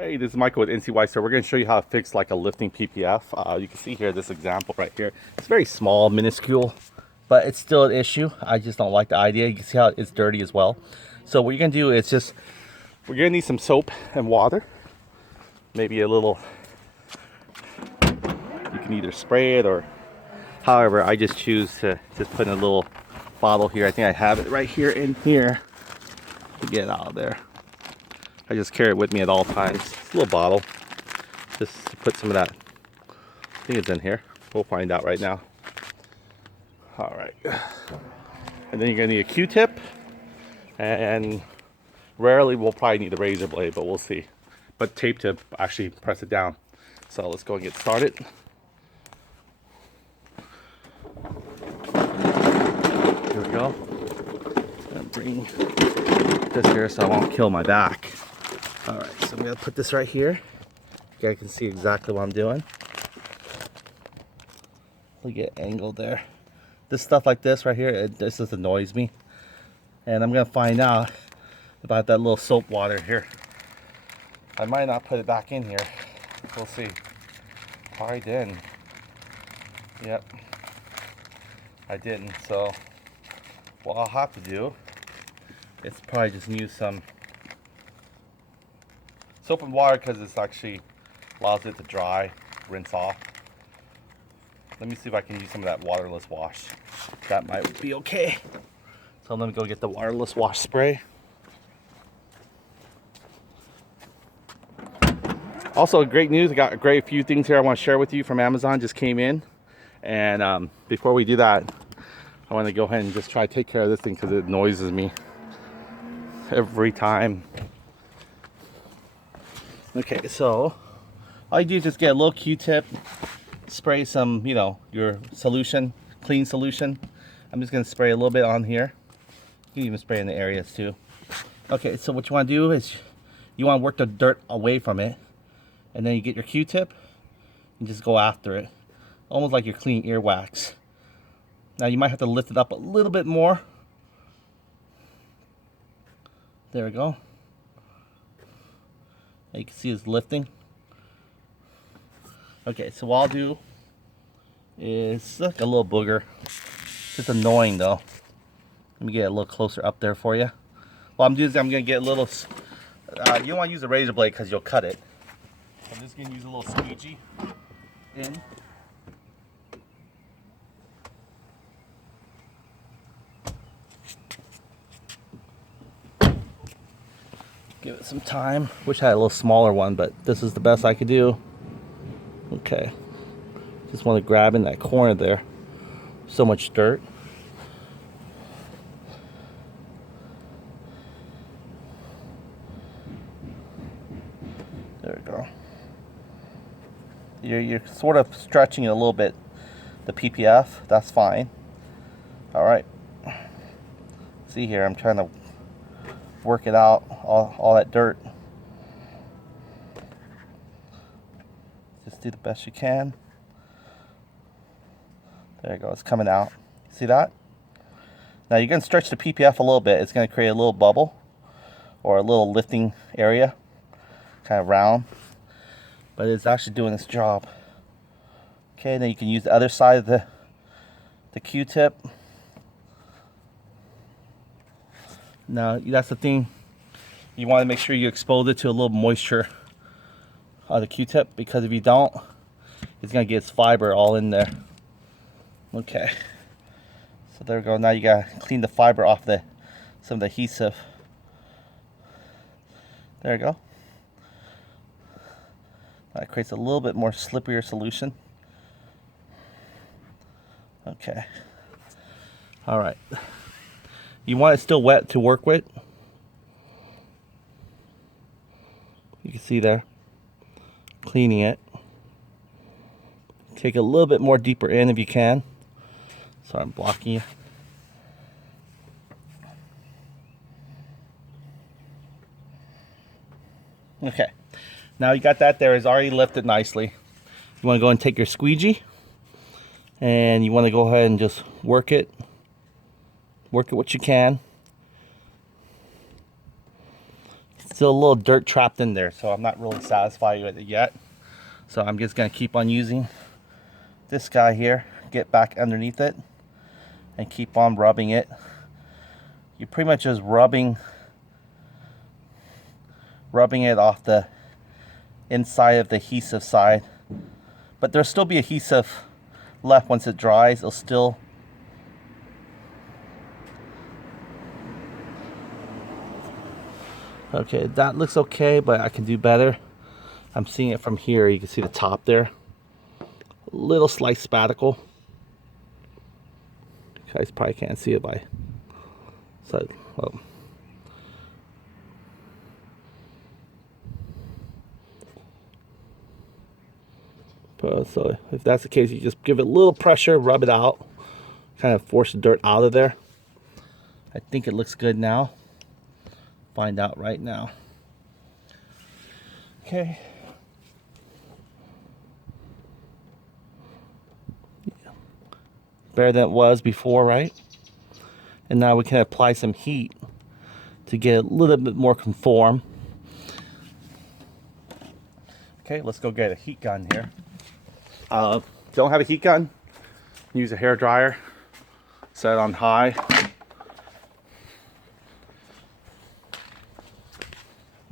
Hey, this is Michael with NCY. So we're going to show you how to fix like a lifting PPF. You can see here this example right here. It's very small, minuscule, but it's still an issue. I just don't like the idea. You can see how it's dirty as well. So what you're going to do is just, we're going to need some soap and water. Maybe a little, you can either spray it or however. I just choose to just put in a little bottle here. I think I have it right here in here to get it out of there. I just carry it with me at all times. It's a little bottle, just to put some of that. I think it's in here. We'll find out right now. All right. And then you're gonna need a Q-tip, and rarely we'll probably need a razor blade, but we'll see. But tape to actually press it down. So let's go and get started. Here we go. And bring this here so I won't kill my back. All right, so I'm gonna put this right here. You guys can see exactly what I'm doing. Look at angle there. This stuff like this right here, this just annoys me. And I'm gonna find out about that little soap water here. I might not put it back in here. We'll see. Probably didn't. Yep, I didn't. So what I'll have to do is probably just use some soap and water, because it's actually allows it to dry, rinse off. Let me see if I can use some of that waterless wash. That might be okay. So let me go get the waterless wash spray. Also, great news. I got a great few things here I want to share with you from Amazon. Just came in. And before we do that, I want to go ahead and just try to take care of this thing because it annoys me every time. Okay, so all you do is just get a little Q-tip, spray some, your solution, clean solution. I'm just gonna spray a little bit on here. You can even spray in the areas too. Okay, so what you wanna do is you wanna work the dirt away from it, and then you get your Q-tip and just go after it. Almost like you're cleaning earwax. Now you might have to lift it up a little bit more. There we go. You can see it's lifting. Okay, so what I'll do is like a little booger. It's annoying though. Let me get a little closer up there for you. What I'm doing is I'm gonna get a little, you don't wanna use a razor blade because you'll cut it. I'm just gonna use a little squeegee in. Give it some time. Wish I had a little smaller one, but this is the best I could do. Okay. Just want to grab in that corner there. So much dirt. There we go. You're sort of stretching it a little bit. The PPF, that's fine. All right. See here, I'm trying to work it out, all that dirt. Just do the best you can. There you go, it's coming out. See that? Now you're going to stretch the PPF a little bit. It's going to create a little bubble or a little lifting area, kind of round, but it's actually doing its job. Okay, then you can use the other side of the Q-tip. Now that's the thing, you want to make sure you expose it to a little moisture on the Q-tip, because if you don't, it's going to get its fiber all in there. Okay, so there we go. Now you got to clean the fiber off some of the adhesive. There you go. That creates a little bit more slipperier solution. Okay, all right. You want it still wet to work with. You can see there, cleaning it. Take a little bit more deeper in if you can. Sorry, I'm blocking you. Okay, now you got that there. It's already lifted nicely. You want to go and take your squeegee, and you want to go ahead and just work it what you can. Still a little dirt trapped in there, so I'm not really satisfied with it yet. So I'm just gonna keep on using this guy here, get back underneath it, and keep on rubbing it. You're pretty much just rubbing it off the inside of the adhesive side. But there'll still be adhesive left once it dries. It'll still okay, that looks okay, but I can do better. I'm seeing it from here. You can see the top there. A little slight spaticle. You guys probably can't see it by so well. So if that's the case, you just give it a little pressure, rub it out, kind of force the dirt out of there. I think it looks good now. Find out right now. Okay. Yeah. Better than it was before, right? And now we can apply some heat to get a little bit more conform. Okay, let's go get a heat gun here. Don't have a heat gun, use a hair dryer, set it on high.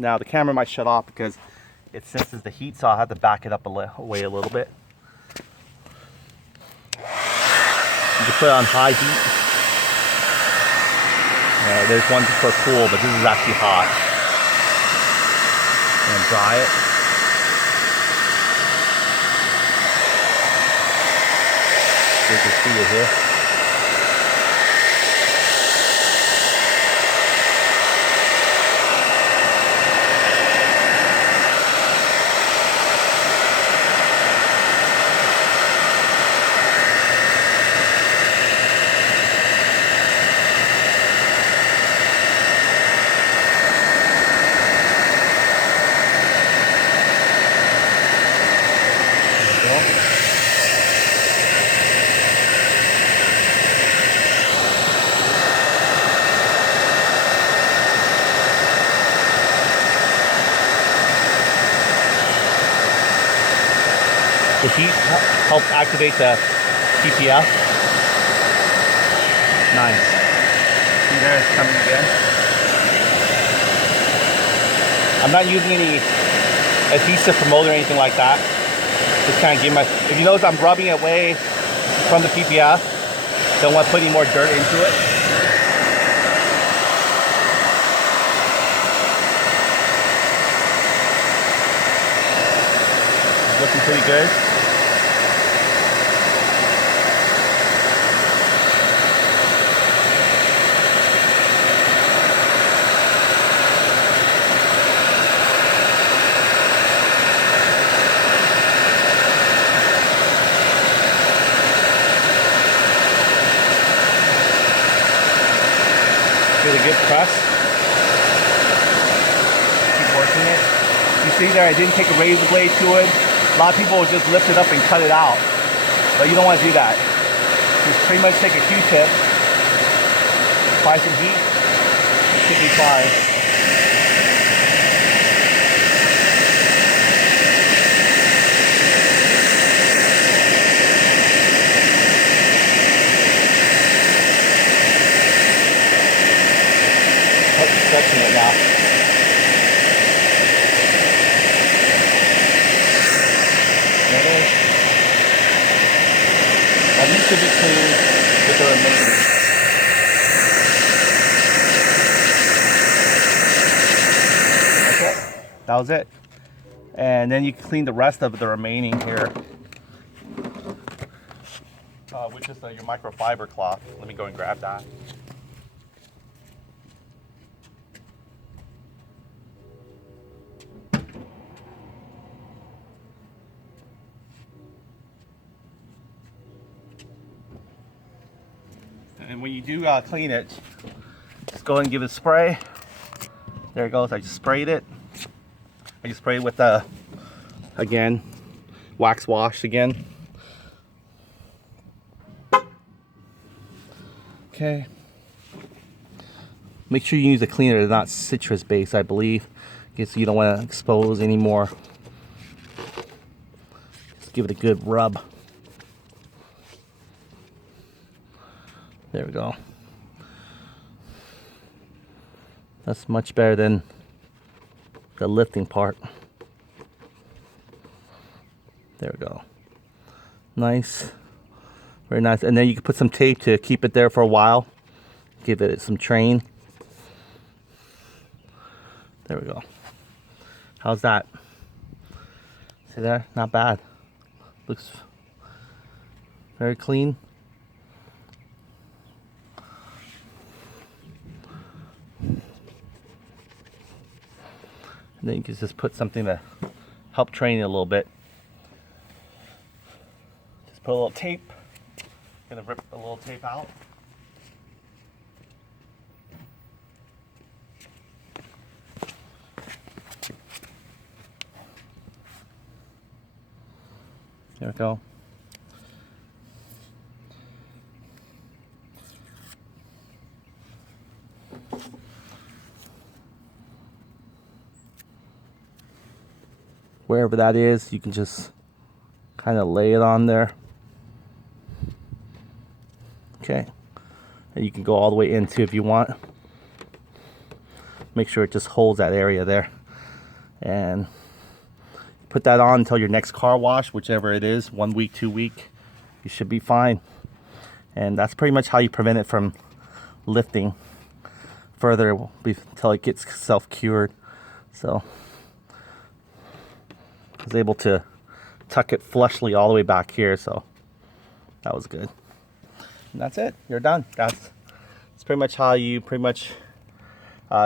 Now the camera might shut off because it senses the heat, so I'll have to back it up away a little bit. You can put it on high heat. There's one for cool, but this is actually hot. And dry it. You can see it here. The heat helps activate the PPF. Nice. See there, it's coming again. I'm not using any adhesive promoter or anything like that. Just kind of give my, if you notice I'm rubbing it away from the PPF. Don't want to put any more dirt into it. Looking pretty good. Get a good press. Keep working it. You see there, I didn't take a razor blade to it. A lot of people will just lift it up and cut it out, but you don't want to do that. Just pretty much take a Q-tip, apply some heat, should be fine. Oh, stretching it now. Now these should be clean with the remaining. Okay, that was it. And then you clean the rest of the remaining here with just your microfiber cloth. Let me go and grab that. And when you do clean it, just go ahead and give it a spray. There it goes. I just sprayed it. I just sprayed it with again, wax wash again. Okay. Make sure you use a cleaner that's not citrus based, I believe. Guess you don't want to expose anymore. Just give it a good rub. There we go. That's much better than the lifting part. There we go. Nice. Very nice. And then you can put some tape to keep it there for a while. Give it some train. There we go. How's that? See there? Not bad. Looks very clean. And then you can just put something to help train it a little bit. Just put a little tape. Gonna rip a little tape out. There we go. Wherever that is, you can just kind of lay it on there. Okay. And you can go all the way into if you want. Make sure it just holds that area there. And put that on until your next car wash, whichever it is, 1 week, 2 week, you should be fine. And that's pretty much how you prevent it from lifting further until it gets self-cured. So I was able to tuck it flushly all the way back here, so that was good. And that's it. You're done. That's pretty much how you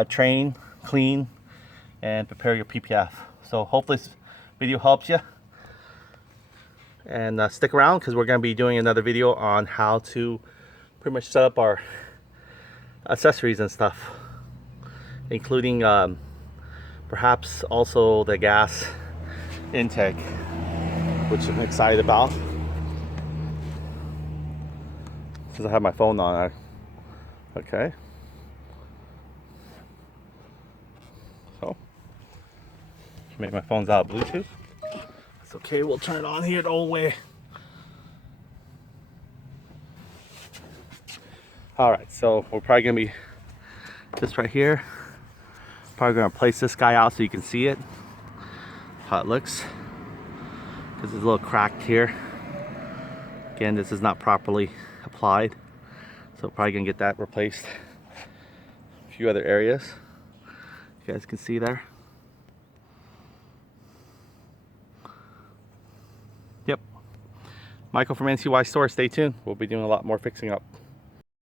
train, clean, and prepare your PPF. So hopefully this video helps you. And stick around because we're going to be doing another video on how to pretty much set up our accessories and stuff, including perhaps also the gas intake, which I'm excited about. Since I have my phone on, okay. So, maybe my phone's out of Bluetooth. It's okay, we'll turn it on here the old way. Alright, so we're probably going to be just right here. Probably going to place this guy out so you can see it, how it looks. Because it's a little cracked here. Again, this is not properly applied. So probably going to get that replaced. A few other areas. You guys can see there. Yep. Michael from NCY Store, stay tuned. We'll be doing a lot more fixing up.